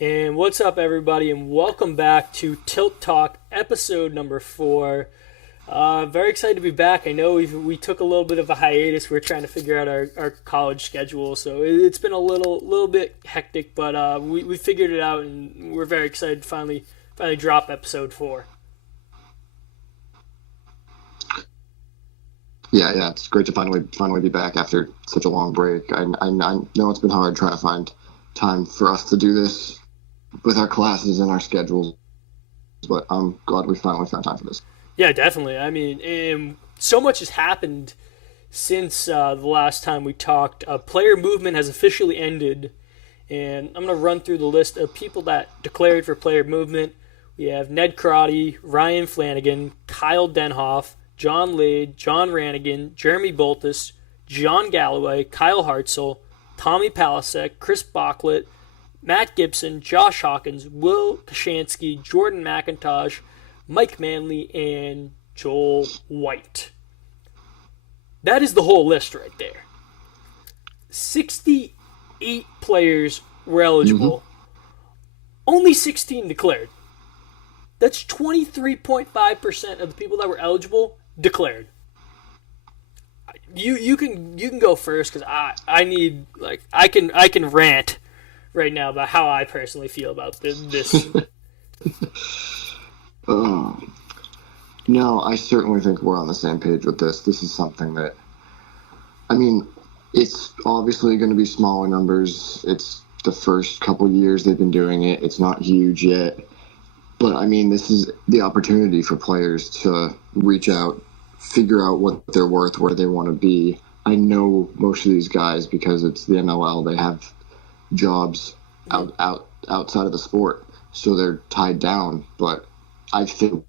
And what's up, everybody, and welcome back to Tilt Talk, episode number 4. Very excited to be back. I know we took a little bit of a hiatus. We're trying to figure out our college schedule, so it's been a little bit hectic, but we figured it out, and we're very excited to finally drop episode 4. Yeah, it's great to finally be back after such a long break. I know it's been hard trying to find time for us to do this with our classes and our schedules, but I'm glad we finally found time for this. Yeah, definitely. I mean, so much has happened since the last time we talked. Player movement has officially ended, and I'm going to run through the list of people that declared for player movement. We have Ned Karate, Ryan Flanagan, Kyle Denhoff, John Lade, John Ranigan, Jeremy Boltus, John Galloway, Kyle Hartzell, Tommy Palasek, Chris Bocklett, Matt Gibson, Josh Hawkins, Will Kashansky, Jordan McIntosh, Mike Manley, and Joel White. That is the whole list right there. 68 players were eligible. Only 16 declared. That's 23.5% of the people that were eligible declared. You can go first because I need I can rant right now about how I personally feel about this. No, I certainly think we're on the same page with this. This is something that, I mean, it's obviously going to be smaller numbers. It's the first couple years they've been doing it. It's not huge yet. But, I mean, this is the opportunity for players to reach out, figure out what they're worth, where they want to be. I know most of these guys, because it's the MLL, they have jobs outside of the sport, so they're tied down. But I think it would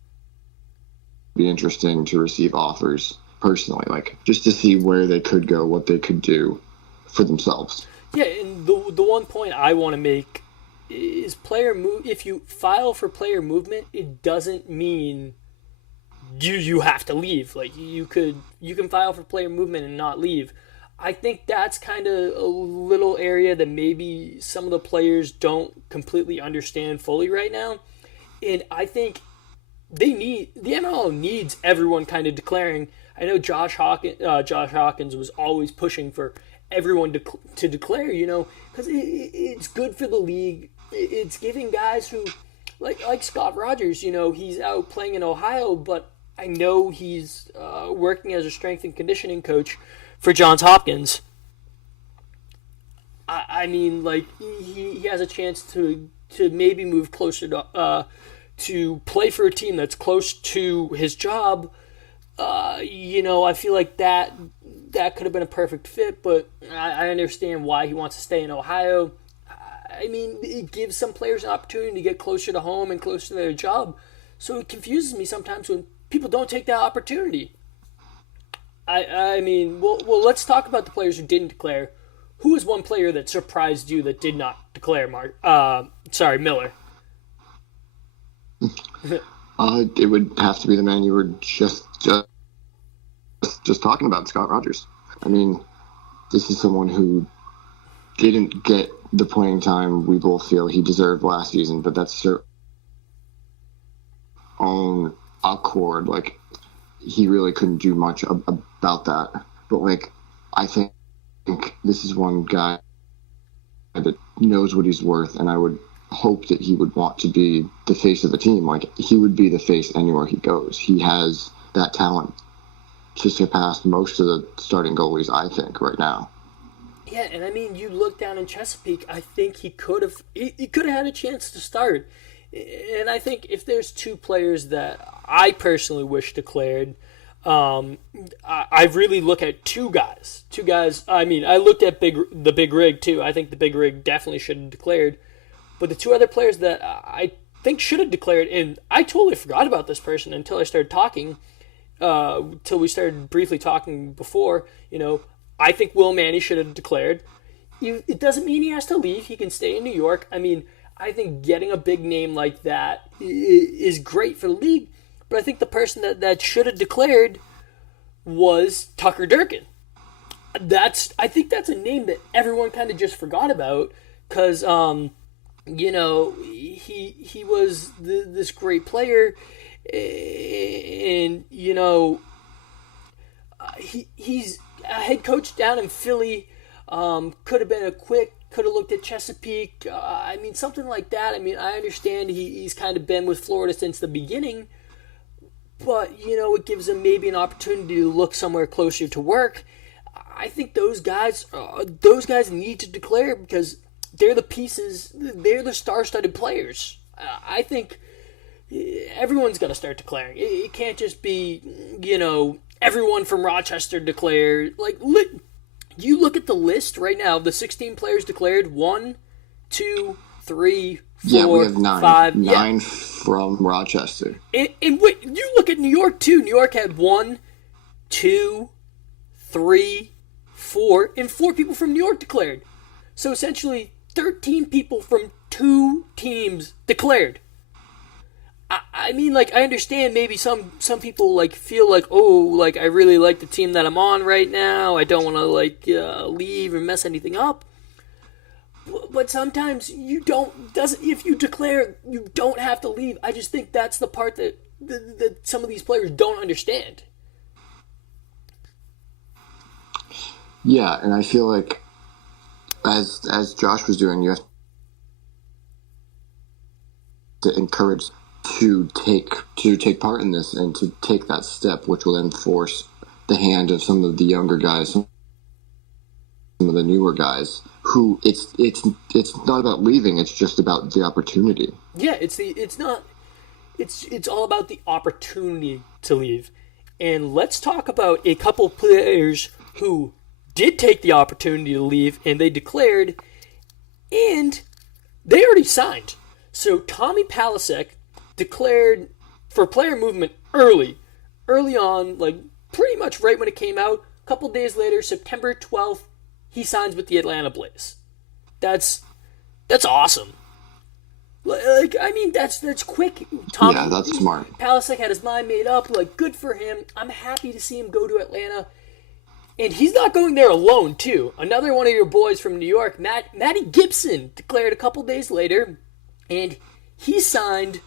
be interesting to receive offers personally, just to see where they could go, what they could do for themselves. Yeah, and the one point I want to make is if you file for player movement, it doesn't mean you have to leave. You can file for player movement and not leave. I think that's kind of a little area that maybe some of the players don't completely understand fully right now. And I think the MLL needs everyone kind of declaring. I know Josh Hawkins was always pushing for everyone to declare, because it's good for the league. It's giving guys who, like Scott Rogers, he's out playing in Ohio, but I know he's working as a strength and conditioning coach for Johns Hopkins. I mean, he has a chance to maybe move closer to play for a team that's close to his job. I feel like that could have been a perfect fit, but I understand why he wants to stay in Ohio. I mean, it gives some players an opportunity to get closer to home and closer to their job. So it confuses me sometimes when people don't take that opportunity. I mean, well, let's talk about the players who didn't declare. Who is one player that surprised you that did not declare, Miller? It would have to be the man you were just talking about, Scott Rogers. I mean, this is someone who didn't get the playing time we both feel he deserved last season, but that's their own accord. He really couldn't do much about that. But, I think this is one guy that knows what he's worth, and I would hope that he would want to be the face of the team. He would be the face anywhere he goes. He has that talent to surpass most of the starting goalies, I think, right now. Yeah, and I mean, you look down in Chesapeake, I think he could have had a chance to start. And I think if there's two players that I personally wish declared, I really look at two guys. I mean, I looked at the big rig too. I think the big rig definitely should have declared. But the two other players that I think should have declared, and I totally forgot about this person until I started talking, till we started briefly talking before, I think Will Manny should have declared. It doesn't mean he has to leave. He can stay in New York. I mean, I think getting a big name like that is great for the league. But I think the person that should have declared was Tucker Durkin. I think that's a name that everyone kind of just forgot about because he was this great player, and he's a head coach down in Philly. Could have been could have looked at Chesapeake. Something like that. I understand he's kind of been with Florida since the beginning, but it gives him maybe an opportunity to look somewhere closer to work. I think those guys need to declare because they're the pieces, they're the star-studded players. I think everyone's got to start declaring. It can't just be, everyone from Rochester declare. Like, you look at the list right now, the 16 players declared, 1, 2, 3, 4, yeah, we have 9. 5. 9 from Rochester. And wait, you look at New York, too. New York had 1, 2, 3, 4, and 4 people from New York declared. So essentially, 13 people from 2 teams declared. I understand maybe some people feel like, I really like the team that I'm on right now. I don't want to leave and mess anything up. But sometimes if you declare, you don't have to leave. I just think that's the part that some of these players don't understand. Yeah, and I feel like as Josh was doing, you have to encourage to take part in this and to take that step, which will then force the hand of some of the younger guys, some of the newer guys, who it's not about leaving, it's just about the opportunity. Yeah, it's all about the opportunity to leave. And let's talk about a couple players who did take the opportunity to leave and they declared and they already signed. So Tommy Palasek declared for player movement early on, pretty much right when it came out. A couple days later, September 12th, he signs with the Atlanta Blaze. That's awesome. That's quick. Yeah, that's smart. Palasek had his mind made up. Good for him. I'm happy to see him go to Atlanta. And he's not going there alone, too. Another one of your boys from New York, Matty Gibson, declared a couple days later, and he signed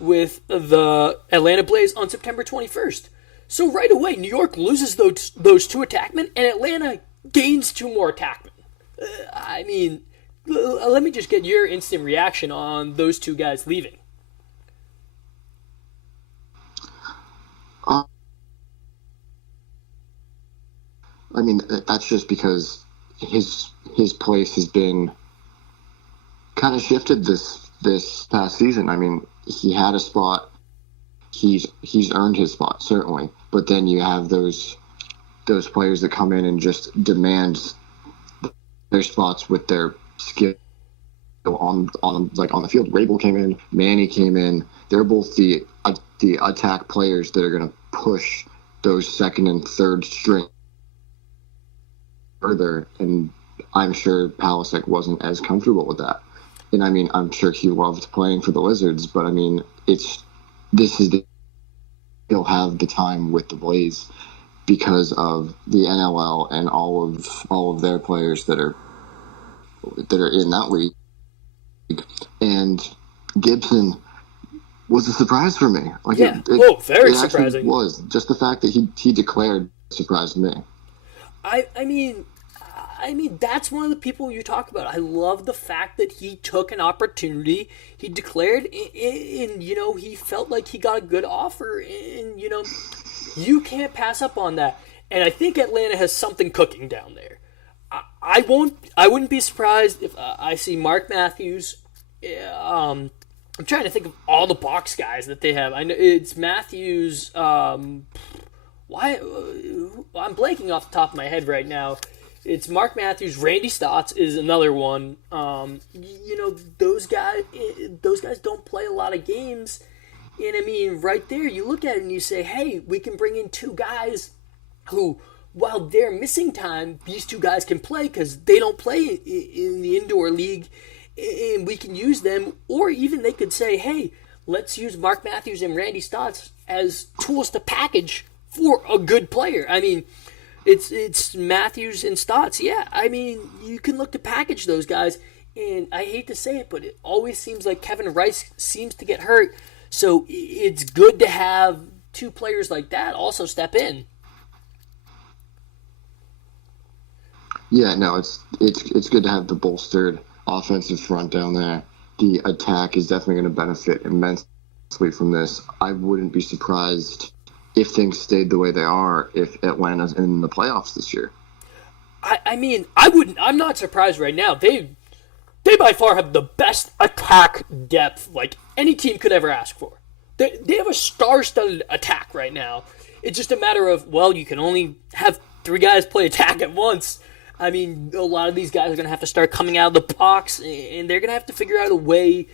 with the Atlanta Blaze on September 21st. So right away, New York loses those 2 attackmen, and Atlanta gains 2 more attackmen. Let me just get your instant reaction on those 2 guys leaving. That's just because his place has been kind of shifted this past season. He had a spot. He's earned his spot, certainly. But then you have those players that come in and just demand their spots with their skill on the field. Rabel came in, Manny came in. They're both the attack players that are going to push those second and third string further, and I'm sure Palasek wasn't as comfortable with that. And I'm sure he loved playing for the Lizards, but he'll have the time with the Blaze because of the NLL and all of their players that are in that league. And Gibson was a surprise for me. Very surprising. Was just the fact that he declared surprised me. That's one of the people you talk about. I love the fact that he took an opportunity. He declared, and he felt like he got a good offer, and you can't pass up on that. And I think Atlanta has something cooking down there. I wouldn't be surprised if I see Mark Matthews. I'm trying to think of all the box guys that they have. I know it's Matthews. I'm blanking off the top of my head right now. It's Mark Matthews. Randy Stotts is another one. Those guys don't play a lot of games. And right there, you look at it and you say, hey, we can bring in 2 guys who, while they're missing time, these 2 guys can play because they don't play in the indoor league, and we can use them. Or even they could say, hey, let's use Mark Matthews and Randy Stotts as tools to package for a good player. It's Matthews and Stotts. Yeah, you can look to package those guys And I hate to say it, but it always seems like Kevin Rice seems to get hurt. So it's good to have two players like that also step in. Yeah, no, it's good to have the bolstered offensive front down there. The attack is definitely going to benefit immensely from this. I wouldn't be surprised if things stayed the way they are if Atlanta's in the playoffs this year. I mean, I wouldn't. I'm not surprised right now. They by far have the best attack depth like any team could ever ask for. They have a star-studded attack right now. It's just a matter of, well, you can only have three guys play attack at once. I mean, a lot of these guys are going to have to start coming out of the box, and they're going to have to figure out a way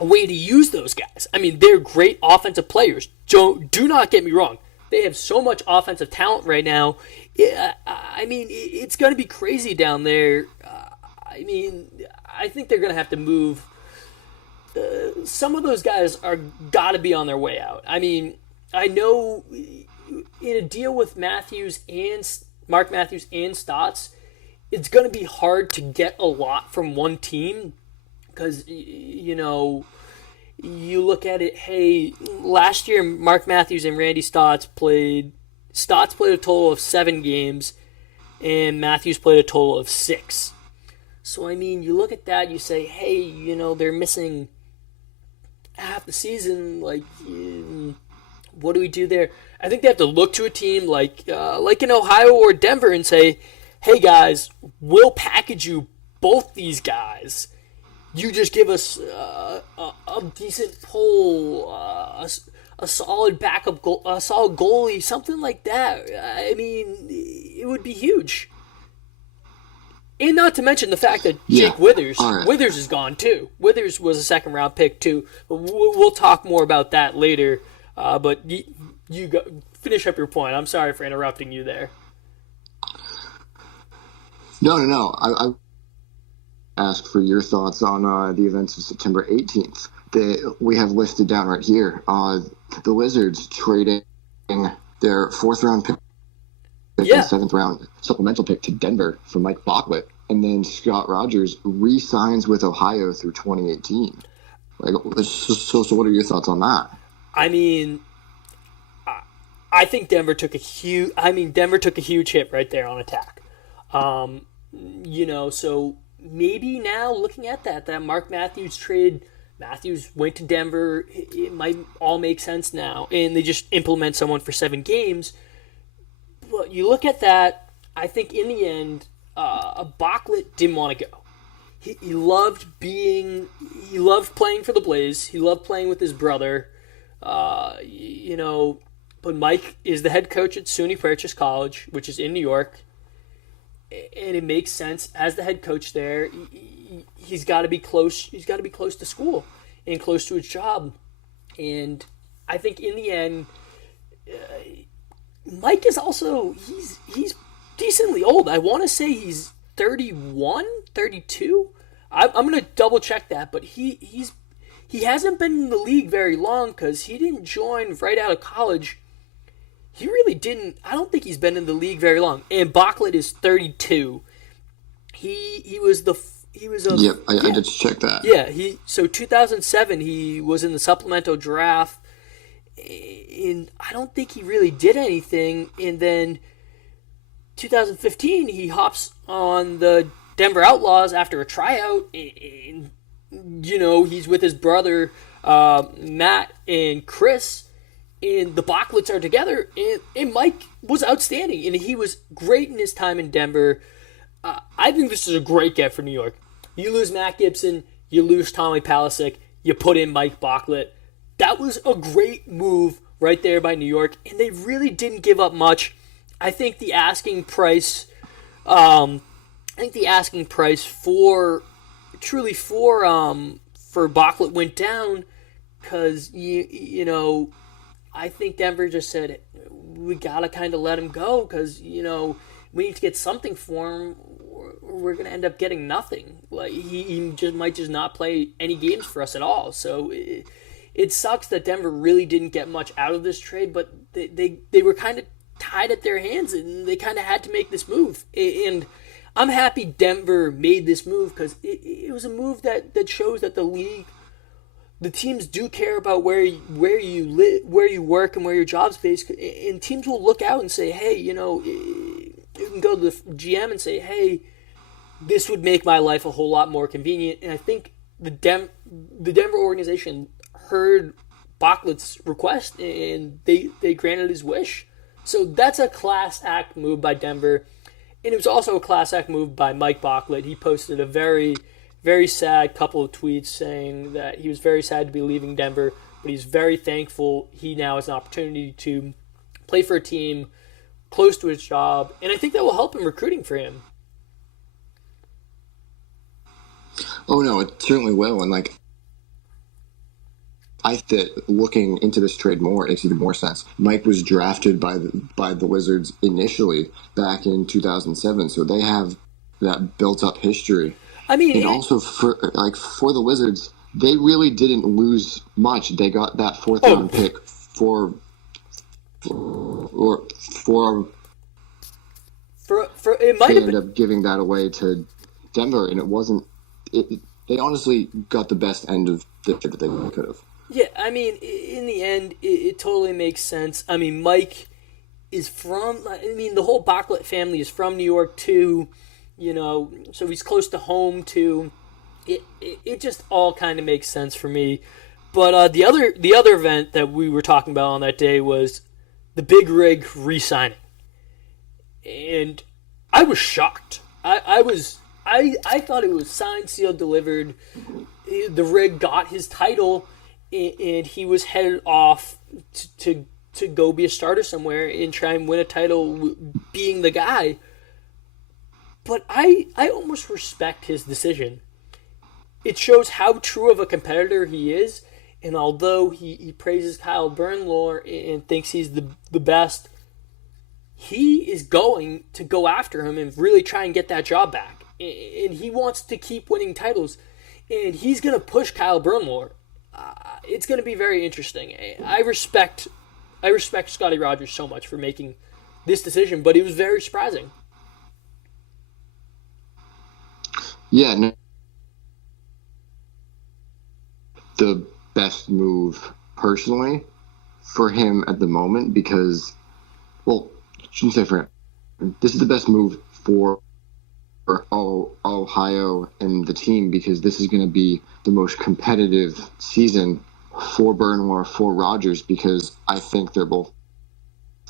to use those guys. I mean, they're great offensive players. Do not get me wrong. They have so much offensive talent right now. I mean, it's going to be crazy down there. I mean, I think they're going to have to move. Some of those guys are got to be on their way out. I mean, I know in a deal with Mark Matthews and Stotts, it's going to be hard to get a lot from one team because, you look at it, hey, last year Mark Matthews and Randy Stotts played a total of 7 games and Matthews played a total of 6. So, I mean, you look at that, you say, hey, they're missing half the season, like, what do we do there? I think they have to look to a team like in Ohio or Denver and say, hey guys, we'll package you both these guys. You just give us a decent pull, a solid backup goal, a solid goalie, something like that. I mean, it would be huge. And not to mention the fact that Jake Withers is gone too. Withers was a second-round pick too. We'll talk more about that later. But you go, finish up your point. I'm sorry for interrupting you there. No. I ask for your thoughts on the events of September 18th. We have listed down right here. The Wizards trading their 4th-round pick and 7th-round supplemental pick to Denver for Mike Bocklet, and then Scott Rogers re-signs with Ohio through 2018. So what are your thoughts on that? I mean, I think Denver took a huge hit right there on attack. So maybe now looking at that Mark Matthews trade, Matthews went to Denver, it might all make sense now, and they just implement someone for 7 games. But you look at that, I think in the end, Bocklet didn't want to go. He loved playing for the Blaze. He loved playing with his brother. But Mike is the head coach at SUNY Purchase College, which is in New York, and it makes sense as the head coach there. He's got to be close. He's got to be close to school and close to his job. And I think in the end, Mike is also he's decently old. I want to say he's 31, 32. I'm going to double check that, but he hasn't been in the league very long because he didn't join right out of college. He really didn't. I don't think he's been in the league very long. And Bocklet is 32. He was a. Yep, I did check that. Yeah, 2007 he was in the supplemental draft, and I don't think he really did anything. And then 2015 he hops on the Denver Outlaws after a tryout, and he's with his brother Matt and Chris, and the Bocklets are together, and Mike was outstanding, and he was great in his time in Denver. I think this is a great get for New York. You lose Matt Gibson, you lose Tommy Palisic, you put in Mike Bocklet. That was a great move right there by New York, and they really didn't give up much. I think the asking price for Bocklet went down because I think Denver just said we gotta kind of let him go because we need to get something for him. We're gonna end up getting nothing. Like he might just not play any games for us at all. So it sucks that Denver really didn't get much out of this trade, but they were kind of tied at their hands and they kind of had to make this move. And I'm happy Denver made this move because it was a move that shows that the league, the teams do care about where you live, where you work, and where your job's based. And teams will look out and say, hey, you can go to the GM and say, hey, this would make my life a whole lot more convenient. And I think the Denver organization heard Bocklet's request and they granted his wish. So that's a class act move by Denver. And it was also a class act move by Mike Bocklet. He posted a very, very sad couple of tweets saying that he was very sad to be leaving Denver, but he's very thankful he now has an opportunity to play for a team close to his job. And I think that will help him recruiting for him. Oh, no, it certainly will. And, I think that looking into this trade more, it makes even more sense. Mike was drafted by the Wizards initially back in 2007, so they have that built-up history. I mean, and also for the Wizards, they really didn't lose much. They got that fourth-round pick for it might they have ended up giving that away to Denver, and it wasn't. They honestly got the best end of the trade that they could have. Yeah, I mean, in the end, it totally makes sense. I mean, Mike is the whole Bocklet family is from New York too, so he's close to home too. It just all kind of makes sense for me. But the other event that we were talking about on that day was the Big Rig re-signing. And I was shocked. I thought it was signed, sealed, delivered. The Rig got his title, and he was headed off to go be a starter somewhere and try and win a title being the guy. But I almost respect his decision. It shows how true of a competitor he is, and although he praises Kyle Bernlohr and thinks he's the best, he is going to go after him and really try and get that job back. And he wants to keep winning titles, and he's going to push Kyle Bernlohr. It's going to be very interesting. I respect Scotty Rogers so much for making this decision, but it was very surprising. Yeah, no, the best move personally for him at the moment because, well, I shouldn't say for him. This is the best move for Ohio and the team because this is going to be the most competitive season for Bernlohr, for Rogers, because I think they're both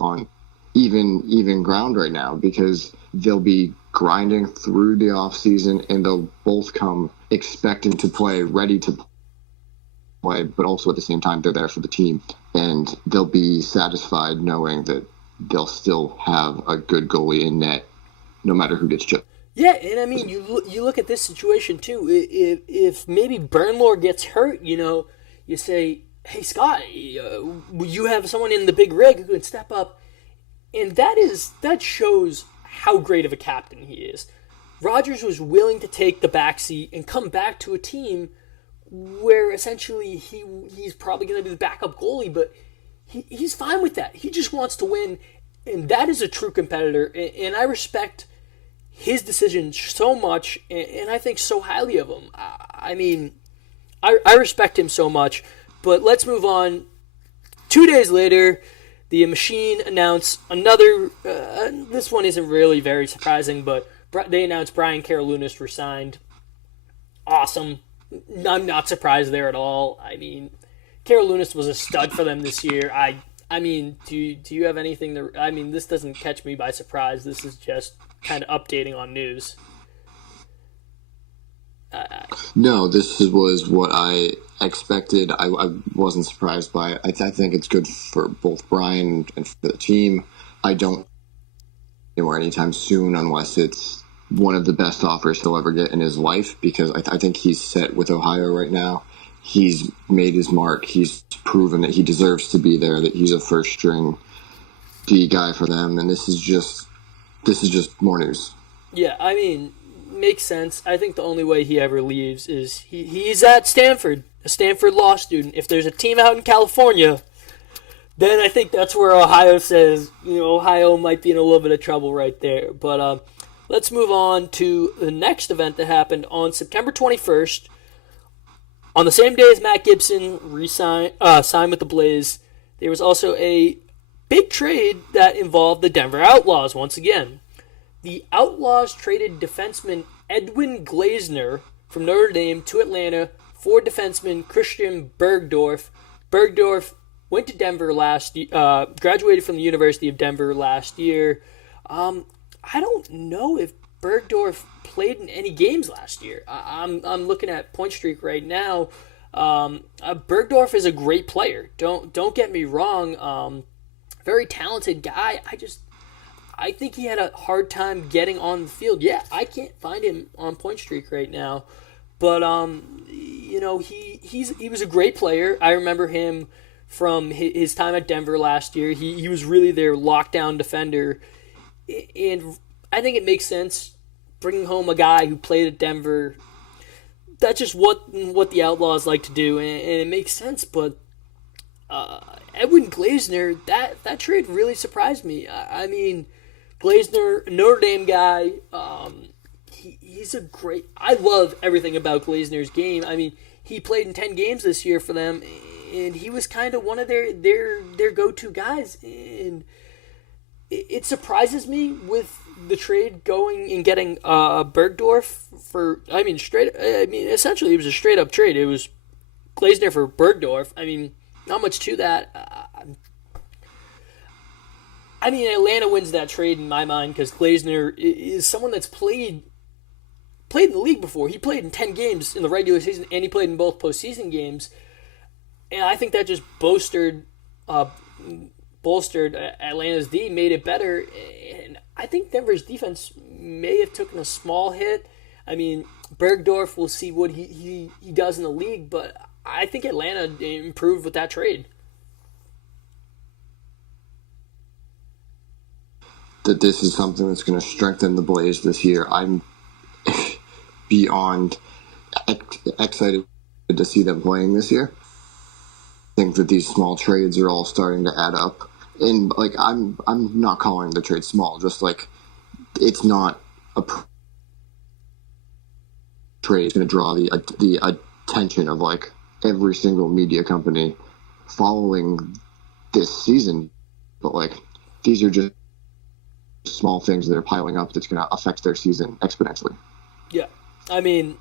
on even ground right now because they'll be grinding through the offseason and they'll both come expecting to play, ready to play, but also at the same time they're there for the team and they'll be satisfied knowing that they'll still have a good goalie in net no matter who gets chosen. Yeah, and I mean, you look at this situation too. If maybe Bernlohr gets hurt, you say, hey, Scott, you have someone in the Big Rig who can step up. And that shows how great of a captain he is. Rogers was willing to take the backseat and come back to a team where essentially he's probably going to be the backup goalie, but he's fine with that. He just wants to win, and that is a true competitor. And I respect his decision so much, and I think so highly of him. I mean, I respect him so much. But let's move on. 2 days later, the Machine announced another. This one isn't really very surprising, but they announced Brian Karolinus resigned. Awesome. I'm not surprised there at all. I mean, Karolinus was a stud for them this year. I mean, do you have anything to? I mean, this doesn't catch me by surprise. This is just kind of updating on news. No, this was what I expected. I wasn't surprised by it. I think it's good for both Brian and for the team. I don't anywhere anytime soon unless it's one of the best offers he'll ever get in his life because I think he's set with Ohio right now. He's made his mark. He's proven that he deserves to be there, that he's a first-string D guy for them, and this is just more news. Yeah, I mean, makes sense. I think the only way he ever leaves is he's at Stanford, a Stanford law student. If there's a team out in California, then I think that's where Ohio says, Ohio might be in a little bit of trouble right there. But let's move on to the next event that happened on September 21st. On the same day as Matt Gibson signed with the Blaze, there was also a big trade that involved the Denver Outlaws once again. The Outlaws traded defenseman Edwin Glazner from Notre Dame to Atlanta for defenseman Christian Bergdorf. Bergdorf went to Denver graduated from the University of Denver last year. I don't know if Bergdorf played in any games last year. I'm looking at Point Streak right now. Bergdorf is a great player. Don't get me wrong. Very talented guy. I think he had a hard time getting on the field. Yeah, I can't find him on Point Streak right now, but he was a great player. I remember him from his time at Denver last year. He was really their lockdown defender, and I think it makes sense bringing home a guy who played at Denver. That's just what the Outlaws like to do, and it makes sense. But Edwin Glazner, that trade really surprised me. I mean, Glazner, Notre Dame guy, he's a great. I love everything about Glazner's game. I mean, he played in 10 games this year for them, and he was kind of one of their go-to guys. And it surprises me with the trade going and getting Bergdorf for. I mean, essentially, it was a straight-up trade. It was Glazner for Bergdorf. I mean, not much to that. I mean, Atlanta wins that trade in my mind because Glazner is someone that's played in the league before. He played in 10 games in the regular season, and he played in both postseason games. And I think that just bolstered Atlanta's D, made it better. And I think Denver's defense may have taken a small hit. I mean, Bergdorf, we'll see what he does in the league, but I think Atlanta improved with that trade. That this is something that's going to strengthen the Blaze this year. I'm beyond excited to see them playing this year. I think that these small trades are all starting to add up. And like I'm not calling the trade small, just like it's not a trade. It's going to draw the attention of like every single media company following this season. But like these are just small things that are piling up that's going to affect their season exponentially. Yeah, I mean,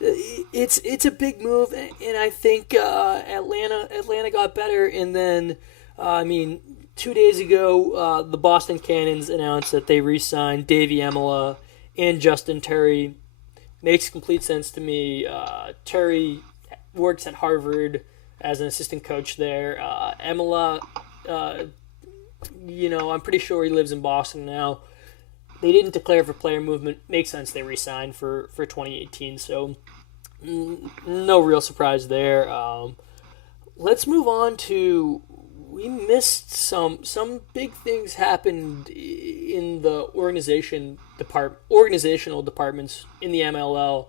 it's a big move, and I think Atlanta got better, and then I mean, 2 days ago, the Boston Cannons announced that they re-signed Davey Emila and Justin Terry. Makes complete sense to me. Terry works at Harvard as an assistant coach there. Emila, I'm pretty sure he lives in Boston now. They didn't declare for player movement. Makes sense they re-signed for 2018, so no real surprise there. Let's move on to, we missed some big things happened in the organizational departments in the MLL.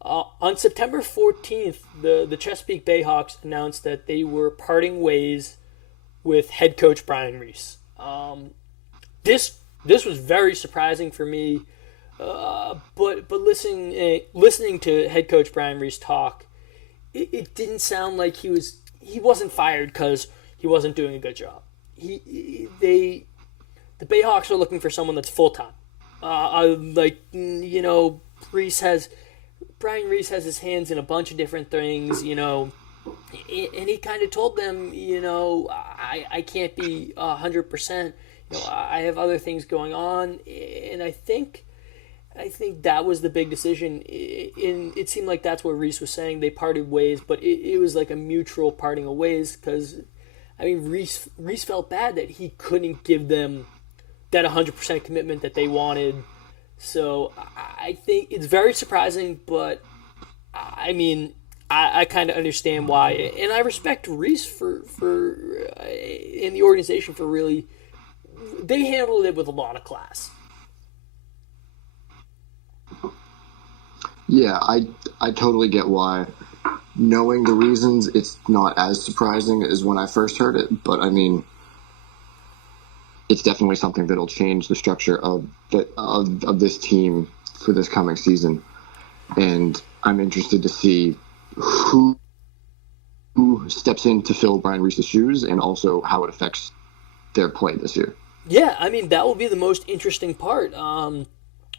On September 14th, the Chesapeake Bayhawks announced that they were parting ways with head coach Brian Reese. This was very surprising for me, but listening to head coach Brian Reese talk, it didn't sound like he wasn't fired because he wasn't doing a good job. The Bayhawks are looking for someone that's full time. Brian Reese has his hands in a bunch of different things, and he kind of told them, I can't be 100%. I have other things going on, and I think that was the big decision. It seemed like that's what Reese was saying. They parted ways, but it was like a mutual parting of ways because, I mean, Reese felt bad that he couldn't give them that 100% commitment that they wanted. So I think it's very surprising, but I mean, I kind of understand why, and I respect Reese for in the organization for really, they handled it with a lot of class. Yeah, I totally get why. Knowing the reasons, it's not as surprising as when I first heard it. But I mean, it's definitely something that'll change the structure of this team for this coming season. And I'm interested to see who steps in to fill Brian Reese's shoes, and also how it affects their play this year. Yeah, I mean that will be the most interesting part.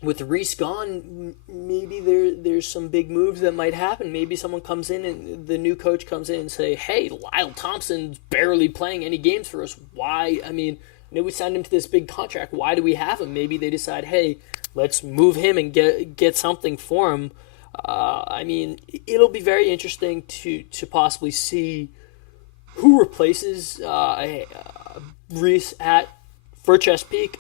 With Reese gone, maybe there's some big moves that might happen. Maybe someone comes in and the new coach comes in and say, "Hey, Lyle Thompson's barely playing any games for us. Why? I mean, we signed him to this big contract. Why do we have him?" Maybe they decide, "Hey, let's move him and get something for him." I mean, it'll be very interesting to possibly see who replaces Reese for Chesapeake.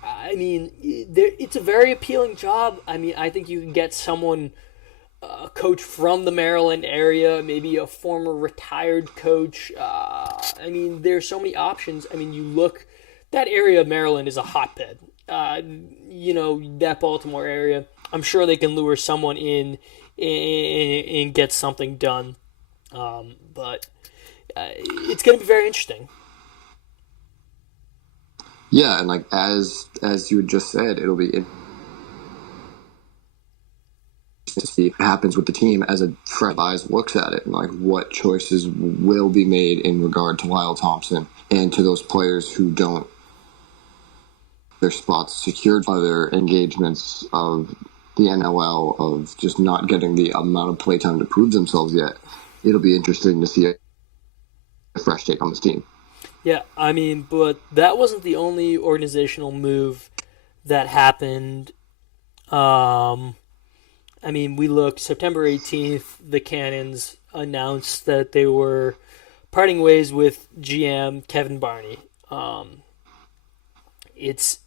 I mean, it's a very appealing job. I mean, I think you can get someone, a coach from the Maryland area, maybe a former retired coach. I mean, there's so many options. I mean, that area of Maryland is a hotbed. That Baltimore area, I'm sure they can lure someone in and get something done. But it's going to be very interesting. Yeah, and like as you had just said, it'll be interesting to see what happens with the team as a fresh eyes looks at it, and like what choices will be made in regard to Lyle Thompson and to those players who don't their spots secured by their engagements of the NLL, of just not getting the amount of playtime to prove themselves yet. It'll be interesting to see a fresh take on this team. Yeah, I mean, but that wasn't the only organizational move that happened. I mean, we look September 18th, the Cannons announced that they were parting ways with GM Kevin Barney. It's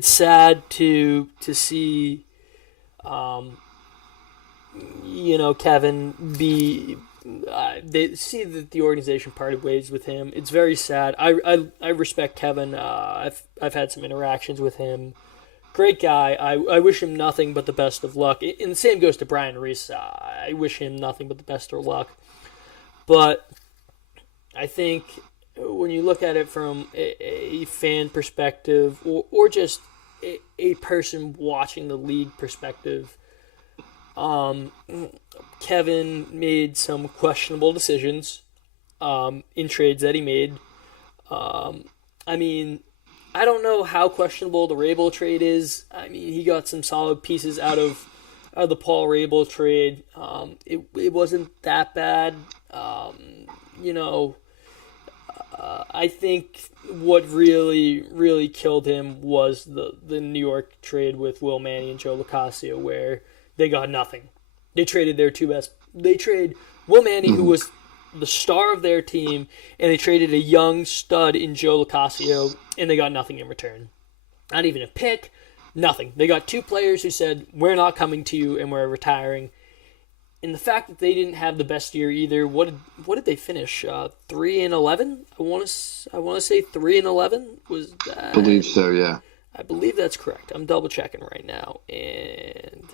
sad to see Kevin be they see that the organization parted ways with him. It's very sad. I respect Kevin. I've had some interactions with him. Great guy. I wish him nothing but the best of luck. And the same goes to Brian Reese. I wish him nothing but the best of luck. But I think when you look at it from a fan perspective, or just a person watching the league perspective, Kevin made some questionable decisions in trades that he made. I mean, I don't know how questionable the Rabel trade is. I mean, he got some solid pieces out of the Paul Rabel trade. It wasn't that bad. I think what really killed him was the New York trade with Will Manny and Joe LoCascio, where they got nothing. They traded their two best. They traded Will Manny, who was the star of their team, and they traded a young stud in Joe LoCascio, and they got nothing in return. Not even a pick, nothing. They got two players who said, "We're not coming to you, and we're retiring." And the fact that they didn't have the best year either. What did they finish? 3-11. I want to say 3-11 was that. I believe so. Yeah. I believe that's correct. I'm double checking right now, and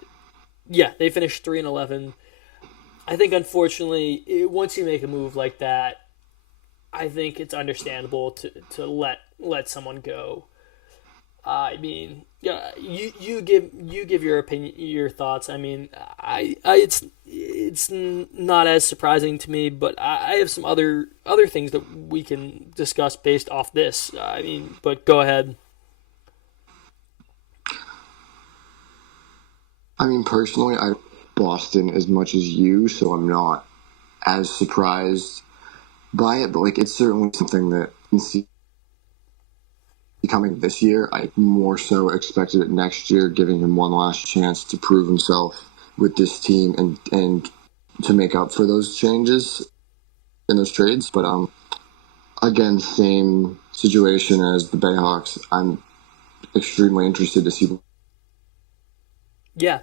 yeah, they finished 3-11. I think, unfortunately, once you make a move like that, I think it's understandable to let someone go. I mean, yeah, you give your opinion, your thoughts. I mean, it's not as surprising to me, but I have some other things that we can discuss based off this. I mean, but go ahead. I mean, personally, I Boston as much as you, so I'm not as surprised by it. But like, it's certainly something that coming this year. I more so expected it next year, giving him one last chance to prove himself with this team and to make up for those changes in those trades. But again, same situation as the Bayhawks. I'm extremely interested to see. Yeah.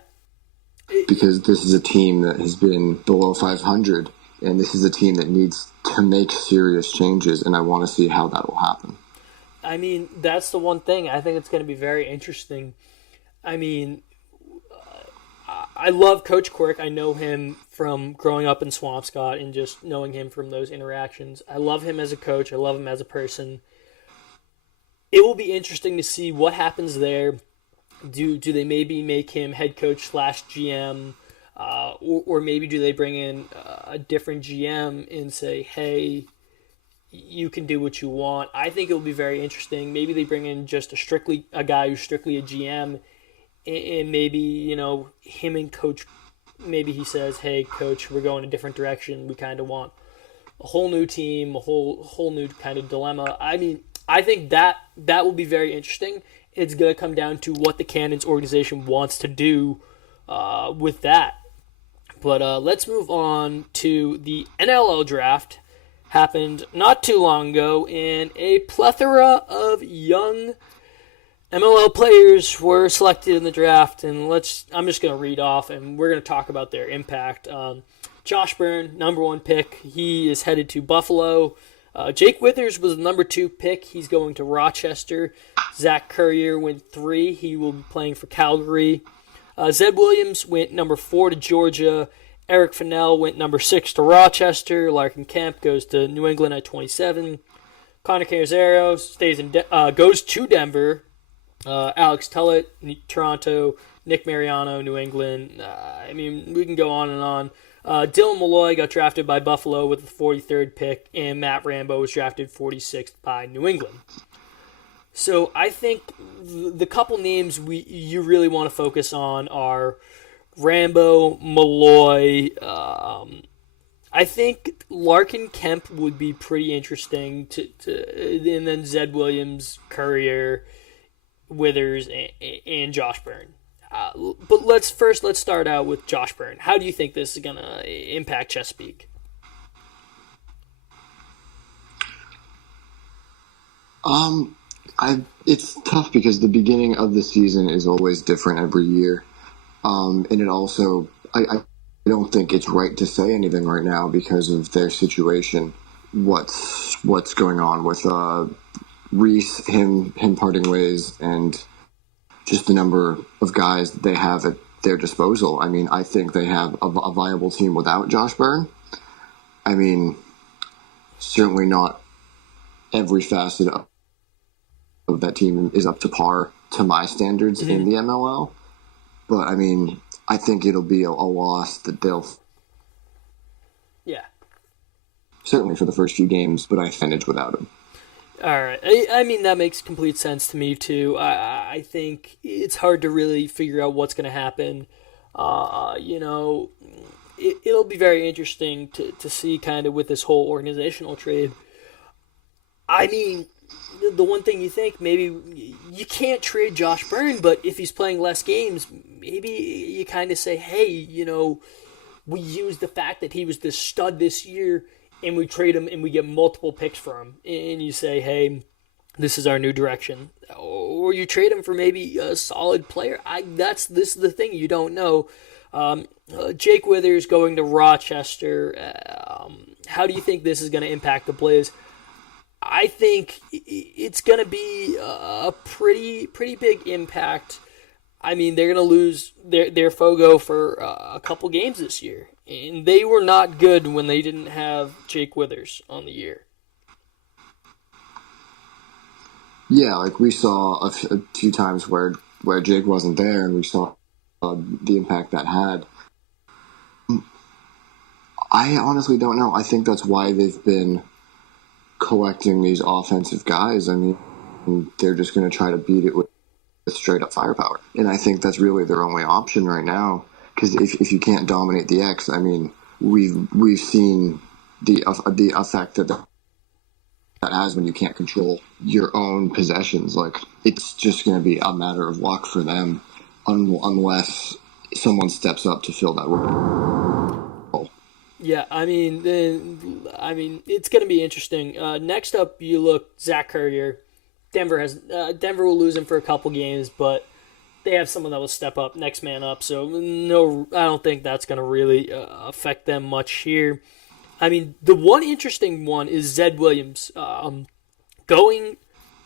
Because this is a team that has been below 500, and this is a team that needs to make serious changes, and I want to see how that will happen. I mean, that's the one thing. I think it's going to be very interesting. I mean, I love Coach Quirk. I know him from growing up in Swampscott and just knowing him from those interactions. I love him as a coach. I love him as a person. it will be interesting to see what happens there. Do they maybe make him head coach slash GM, or maybe do they bring in a different GM and say, hey, you can do what you want? I think it will be very interesting. Maybe they bring in just a guy who's strictly a GM, and maybe him and coach. Maybe he says, hey, coach, we're going a different direction. We kind of want a whole new team, a whole new kind of dilemma. I mean, I think that will be very interesting. It's going to come down to what the Cannons organization wants to do with that. But let's move on to the NLL draft. Happened not too long ago, and a plethora of young MLL players were selected in the draft. And I'm just going to read off, and we're going to talk about their impact. Josh Byrne, number 1 pick. He is headed to Buffalo. Jake Withers was the number 2 pick. He's going to Rochester. Zach Currier went 3. He will be playing for Calgary. Zed Williams went number 4 to Georgia. Eric Fennell went number 6 to Rochester. Larkin Kemp goes to New England at 27. Connor Cannizzaro goes to Denver. Alex Tullett, Toronto. Nick Mariano, New England. We can go on and on. Dylan Malloy got drafted by Buffalo with the 43rd pick, and Matt Rambo was drafted 46th by New England. So I think the couple names you really want to focus on are Rambo, Malloy. I think Larkin Kemp would be pretty interesting and then Zed Williams, Currier, Withers, and Josh Byrne. But let's start out with Josh Byrne. How do you think this is going to impact Chesapeake? It's tough because the beginning of the season is always different every year. And it also, I don't think it's right to say anything right now because of their situation. What's going on with Reese, him parting ways, and just the number of guys that they have at their disposal. I mean, I think they have a viable team without Josh Byrne. I mean, certainly not every facet of that team is up to par to my standards in the MLL. But, I mean, I think it'll be a loss that they'll... Yeah. Certainly for the first few games, but I finished without him. All right. I mean, that makes complete sense to me, too. I think it's hard to really figure out what's going to happen. It'll be very interesting to see kind of with this whole organizational trade. I mean, the one thing you think, maybe you can't trade Josh Byrne, but if he's playing less games, maybe you kind of say, hey, we use the fact that he was the stud this year and we trade him and we get multiple picks for him. And you say, hey, this is our new direction. Or you trade him for maybe a solid player. This is the thing you don't know. Jake Withers going to Rochester. How do you think this is going to impact the Blaze? I think it's going to be a pretty big impact. I mean, they're going to lose their Fogo for a couple games this year. And they were not good when they didn't have Jake Withers on the year. Yeah, like we saw a few times where Jake wasn't there, and we saw the impact that had. I honestly don't know. I think that's why they've been collecting these offensive guys. I mean, they're just going to try to beat it with straight-up firepower. And I think that's really their only option right now. Because if you can't dominate the X, I mean, we've seen the effect that has when you can't control your own possessions. Like, it's just going to be a matter of luck for them unless someone steps up to fill that role. Yeah, I mean, it's going to be interesting. Next up, you look Zach Currier. Denver will lose him for a couple games, but they have someone that will step up, next man up. So no, I don't think that's going to really affect them much here. I mean, the one interesting one is Zed Williams going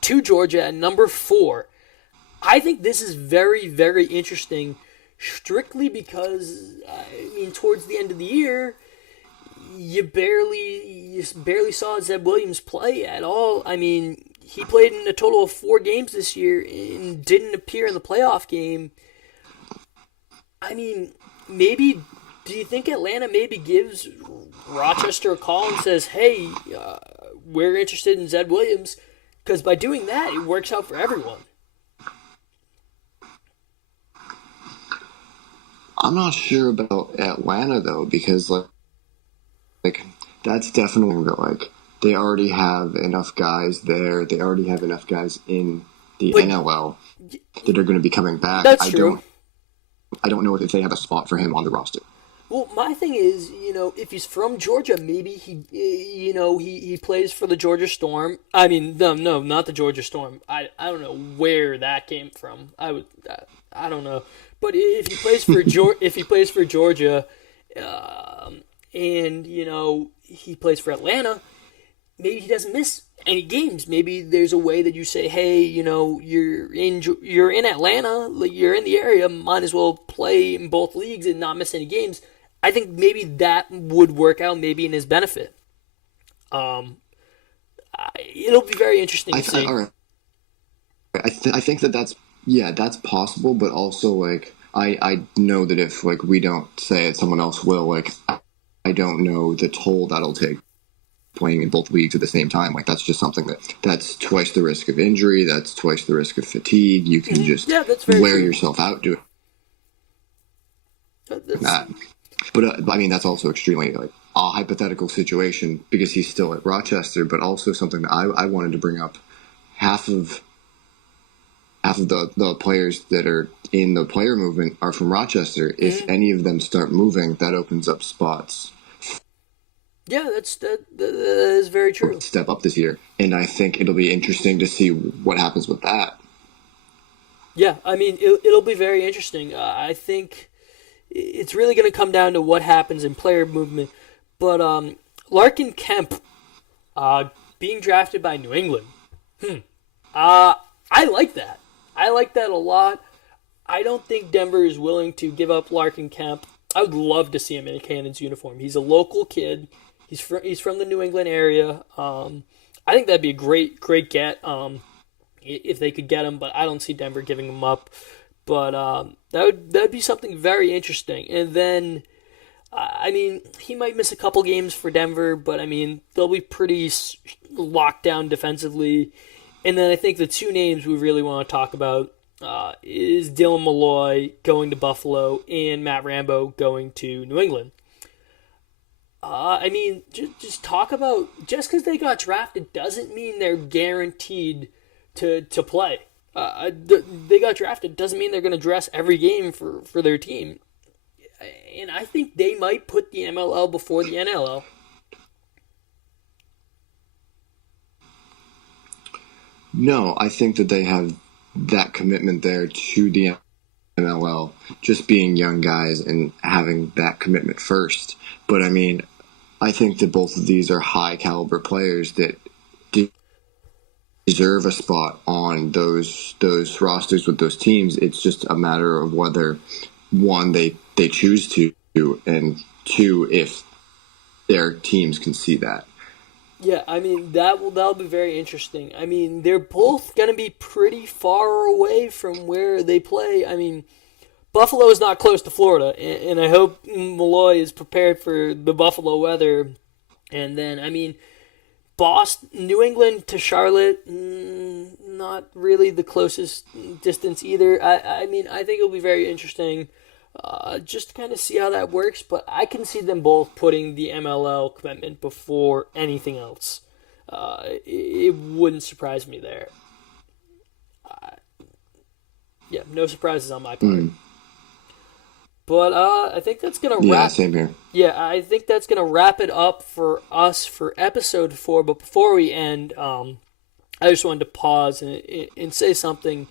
to Georgia at number 4. I think this is very, very interesting, strictly because towards the end of the year, you barely saw Zed Williams play at all. I mean, he played in a total of 4 games this year and didn't appear in the playoff game. I mean, maybe, do you think Atlanta maybe gives Rochester a call and says, hey, we're interested in Zed Williams? Because by doing that, it works out for everyone. I'm not sure about Atlanta though, because like that's definitely that like they already have enough guys there. They already have enough guys in the But NLL that are going to be coming back. that's true. I don't know if they have a spot for him on the roster. Well, my thing is, if he's from Georgia, maybe he plays for the Georgia Storm. I mean, no, not the Georgia Storm. I don't know where that came from. I don't know. But if he plays for if he plays for Georgia, and he plays for Atlanta, maybe he doesn't miss any games. Maybe there's a way that you say, hey, you're in Atlanta, like you're in the area, might as well play in both leagues and not miss any games. I think maybe that would work out, maybe in his benefit. It'll be very interesting to see. All right. I think that's possible, but also like I know that if like we don't say it, someone else will. Like I don't know the toll that'll take playing in both leagues at the same time. Like that's just something that's twice the risk of injury. That's twice the risk of fatigue. You can just wear yourself out doing that. But I mean, that's also extremely like a hypothetical situation because he's still at Rochester, but also something that I wanted to bring up. Half of the players that are in the player movement are from Rochester. If any of them start moving, that opens up spots. Yeah, that is very true. Step up this year, and I think it'll be interesting to see what happens with that. Yeah, I mean, it'll be very interesting. I think it's really going to come down to what happens in player movement. But Larkin Kemp being drafted by New England, I like that. I like that a lot. I don't think Denver is willing to give up Larkin Kemp. I would love to see him in a Cannons uniform. He's a local kid. He's from the New England area. I think that'd be a great get if they could get him, but I don't see Denver giving him up. But that'd be something very interesting. And then, I mean, he might miss a couple games for Denver, but I mean, they'll be pretty locked down defensively. And then I think the two names we really want to talk about is Dylan Malloy going to Buffalo and Matt Rambo going to New England. I mean, just talk about, just because they got drafted doesn't mean they're guaranteed to play. They got drafted doesn't mean they're going to dress every game for their team. And I think they might put the MLL before the NLL. No, I think that they have that commitment there to the NLL, just being young guys and having that commitment first. But I mean, I think that both of these are high caliber players that deserve a spot on those rosters with those teams. It's just a matter of whether one, they choose to, and two, if their teams can see that. Yeah, I mean, that'll be very interesting. I mean, they're both going to be pretty far away from where they play. I mean, Buffalo is not close to Florida, and I hope Malloy is prepared for the Buffalo weather. And then, I mean, Boston, New England to Charlotte, not really the closest distance either. I mean, I think it'll be very interesting just to kind of see how that works, but I can see them both putting the MLL commitment before anything else. It wouldn't surprise me there. Yeah, no surprises on my part. But I think that's going to wrap. Yeah, same here. Yeah, I think that's going to wrap it up for us for episode 4. But before we end, I just wanted to pause and say something.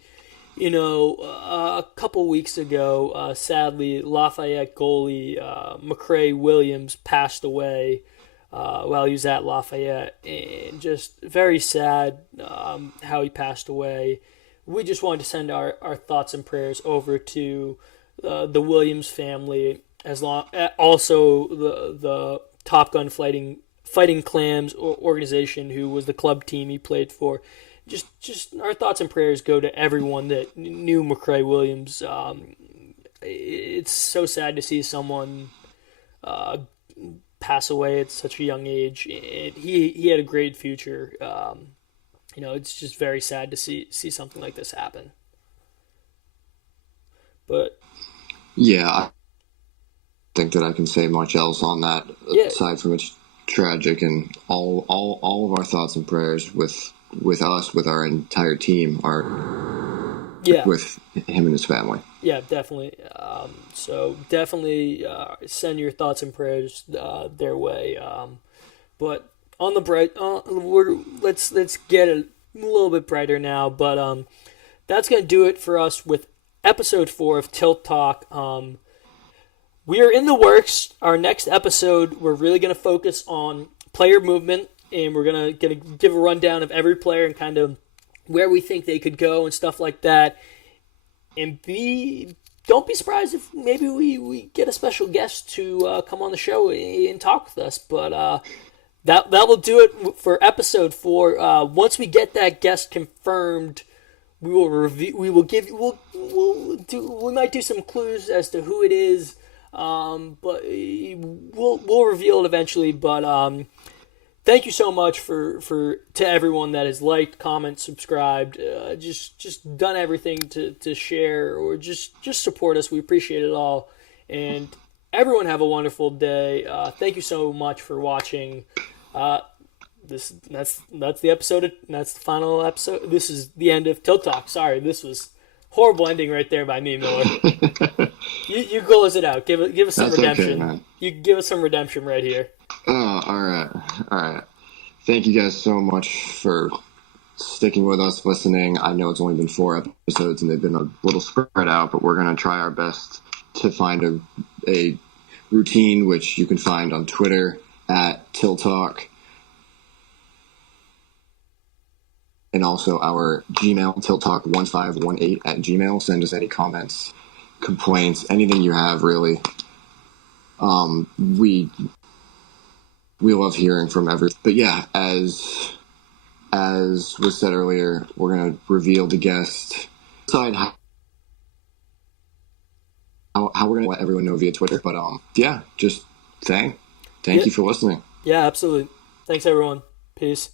You know, a couple weeks ago, sadly, Lafayette goalie McCray Williams passed away while he was at Lafayette, and just very sad how he passed away. We just wanted to send our thoughts and prayers over to the Williams family, also the Top Gun Fighting Clams organization, who was the club team he played for. just our thoughts and prayers go to everyone that knew McCray Williams. It's so sad to see someone uh, pass away at such a young age. He had a great future. It's just very sad to see something like this happen. But Yeah, I think that I can say much else on that yeah, aside from it's tragic, and all of our thoughts and prayers with us, with our entire team, are yeah, with him and his family. yeah, definitely. So definitely send your thoughts and prayers their way. But on the bright, let's get a little bit brighter now. But that's gonna do it for us with episode 4 of Tilt Talk. We are in the works. Our next episode, we're really gonna focus on player movement, and we're gonna give a rundown of every player and kind of where we think they could go and stuff like that. And don't be surprised if maybe we get a special guest to come on the show and talk with us. But that will do it for episode 4. Once we get that guest confirmed, we will review. We might do some clues as to who it is. But we'll reveal it eventually. But thank you so much to everyone that has liked, comment, subscribed, just done everything to share or just support us. We appreciate it all, and everyone have a wonderful day. Thank you so much for watching. That's the episode. That's the final episode. This is the end of Tilt Talk. Sorry, this was horrible ending right there by me, Miller. You close it out. Give us some That's redemption. okay, man. You give us some redemption right here. Oh, all right. Thank you guys so much for sticking with us, listening. I know it's only been 4 episodes and they've been a little spread out, but we're going to try our best to find a routine, which you can find on Twitter at TilTalk, and also our Gmail, TilTalk1518 at Gmail. Send us any comments, complaints, anything you have, really. We love hearing from everyone. But yeah, as was said earlier, we're going to reveal the guest, decide how we're going to let everyone know via Twitter. But yeah, just thank you for listening. Yeah, absolutely. Thanks, everyone. Peace.